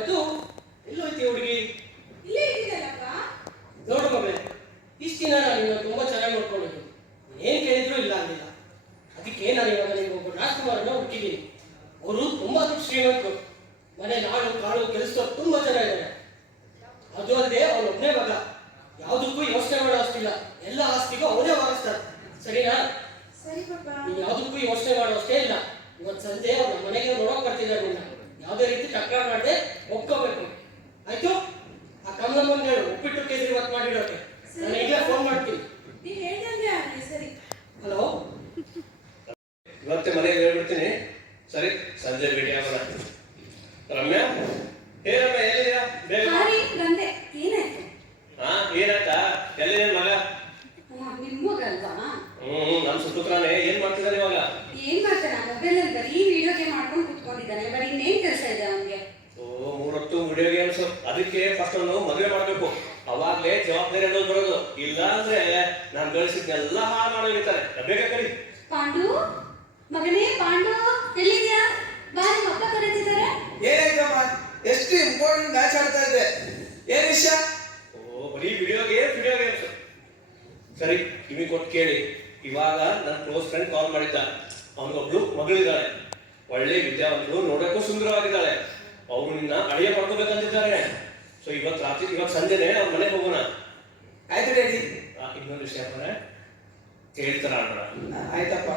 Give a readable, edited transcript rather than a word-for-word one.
ಅದು ಎಲ್ಲೋಯ್ತಿ ಹುಡುಗಿ? ಇಲ್ಲೇ ಇದ್ದೀರಲ್ಲಪ್ಪ. ನೋಡು ಮಗಳೇ, ಇಷ್ಟು ದಿನ ನಾನು ನಿನ್ನ ತುಂಬಾ ಚೆನ್ನಾಗಿ ನೋಡ್ಕೊಂಡಿದ್ದೀನಿ. ಏನ್ ಕೇಳಿದ್ರು ಇಲ್ಲ ಅಂದಿಲ್ಲ. ಅದಕ್ಕೆ ನಾನು ಇವಾಗ ನಿಮ್ಗೆ ಒಬ್ಬ ರಾಜ್ಕುಮಾರನ್ನ ಹುಡುಕಿದ್ದೀನಿ. ಅವರು ತುಂಬಾ ದೊಡ್ಡ ಶ್ರೀಮಂತರು. ಮನೆ ನಾಡು ಕಾಳು ಕೆಲಸದವ್ರು ತುಂಬಾ ಜನ ಇದ್ದಾರೆ. ಅದು ಅಲ್ಲದೆ ಅವನೊಬ್ಬನೇ ಮಗ. ಯಾವುದಕ್ಕೂ ಯೋಚನೆ ಮಾಡೋ ಅಷ್ಟಿಲ್ಲ. ಎಲ್ಲ ಆಸ್ತಿಗೂ ಅವನೇ ವಾರಿಸ್ತಾರೆ. ಸರಿನಾ? ಸರಿ ಪಾಪ. ನೀನು ಯಾವುದಕ್ಕೂ ಯೋಚನೆ ಮಾಡೋ ಅಷ್ಟೇ ಇಲ್ಲ. ಇವತ್ತು ಸಂಜೆ ಅವ್ರ ನಮ್ಮ ಮನೆಗೆ ನೋಡೋಕ್ ಬರ್ತಿದ್ದಾರೆ. ನಿನ್ನ ಯಾವುದೇ ರೀತಿ ತಕರಾರು ಮಾಡದೆ ಒಪ್ಕೋಬೇಕು. ಆಯ್ತು? ಆ ಕಮಲಮ್ಮನ ಹೇಳು ಉಪ್ಪಿಟ್ಟು ಕೇಸರಿ ಇವತ್ತು ಮಾಡಿಡೋಕೆ. ನಾನು ಈಗಲೇ ಫೋನ್ ಮಾಡ್ತೀನಿ. ನೀವ್ ಹೇಳ್ದಂಗೆ ಆಗ್ಲಿ. ಸರಿ. ಹಲೋ, ಇವತ್ತೇ ಮನೆಗೆ ಹೇಳ್ಬಿಡ್ತೀನಿ. ಸರಿ, ಸಂಜೆ ಭೇಟಿ ಆಗೋಣ. ರಮ್ಯಾ, ಹೇ ರಮ್ಯಾ, ಎಲ್ಲಿದ್ದೀರಾ? ಬೇಗ ಹಾರಿ ಬಂದೆ. ಏನಾಯ್ತು? ಏನಾಯ್ತಾ? ಎಲ್ಲಿದೆ ಮಗ? ನಿಮ್ ಮಗ ಅಲ್ವಾ? ನಮ್ ಸುಪುತ್ರನೇ. ಏನ್ ಮಾಡ್ತಿದ್ದಾನೆ ಇವಾಗ? ಏನ್ ಮಾಡ್ತಾನೆ? ಮೊಬೈಲ್ ಅಲ್ಲಿ ಬರೀ ವಿಡಿಯೋ ಗೇಮ್ ಮಾಡ್ಕೊಂಡು ಕುತ್ಕೊಂಡಿದ್ದಾನೆ. ಬರೀ ಇನ್ನೇನ್ ಕೆಲಸ ಇದೆ ಅವನಿಗೆ? ಮೂರೊತ್ತು ವಿಡಿಯೋ ಗೇಮ್ಸ್. ಅದಕ್ಕೆ ಫಸ್ಟ್ ಅವನು ಮದುವೆ ಮಾಡ್ಬೇಕು. ಅವಾಗ್ಲೇ ಜವಾಬ್ದಾರಿ ಅನ್ನೋದು ಬರೋದು. ಇಲ್ಲ ಅಂದ್ರೆ ನಾನ್ ಗಳಿಸಿದ್ನೆಲ್ಲ ಹಾಳು ಮಾಡೋಗಿರ್ತಾರೆ. ಬೇಗ ಕಳಿ. ಪಾಂಡು, ಮಗನೇ ಪಾಂಡು, ಎಲ್ಲಿದ್ಯಾ? ಬಾ, ನಿಮ್ಮ ಅಪ್ಪ ಕರೀತಿದ್ದಾರೆ. ಏನಾಯ್ತಮ್ಮ? ಎಷ್ಟು ಇಂಪಾರ್ಟೆಂಟ್ ಮ್ಯಾಚ್ ಆಡ್ತಾ ಇದ್ದೆ. ಏನ್ ವಿಷಯ? ಬರೀ ವಿಡಿಯೋ ಗೇಮ್ಸ್. ಸರಿ, ಕಿವಿ ಕೊಟ್ಟು ಕೇಳಿ. ಇವಾಗ ನನ್ನ ಕ್ಲೋಸ್ ಫ್ರೆಂಡ್ ಕಾಲ್ ಮಾಡಿದ್ದ. ಅವನಿಗೊಬ್ಳು ಮಗಳಿದ್ದಾಳೆ. ಒಳ್ಳೆ ವಿದ್ಯಾವಂತರು, ನೋಡಕ್ಕೂ ಸುಂದರವಾಗಿದ್ದಾಳೆ. ಅವರು ನಿನ್ನ ಅಳಿಯ ಮಾಡ್ಕೋಬೇಕಂತಿದ್ದಾರೆ. ಸೊ ಇವಾಗ ಸಂಜೆನೆ ಅವ್ರ ಮನೆಗೆ ಹೋಗೋಣ. ಆಯ್ತು ಡ್ಯಾಡಿ. ಇನ್ನೊಂದು ವಿಷಯ ಹೇಳ್ತಾರ ಆಡೋಣ. ಆಯ್ತಪ್ಪ.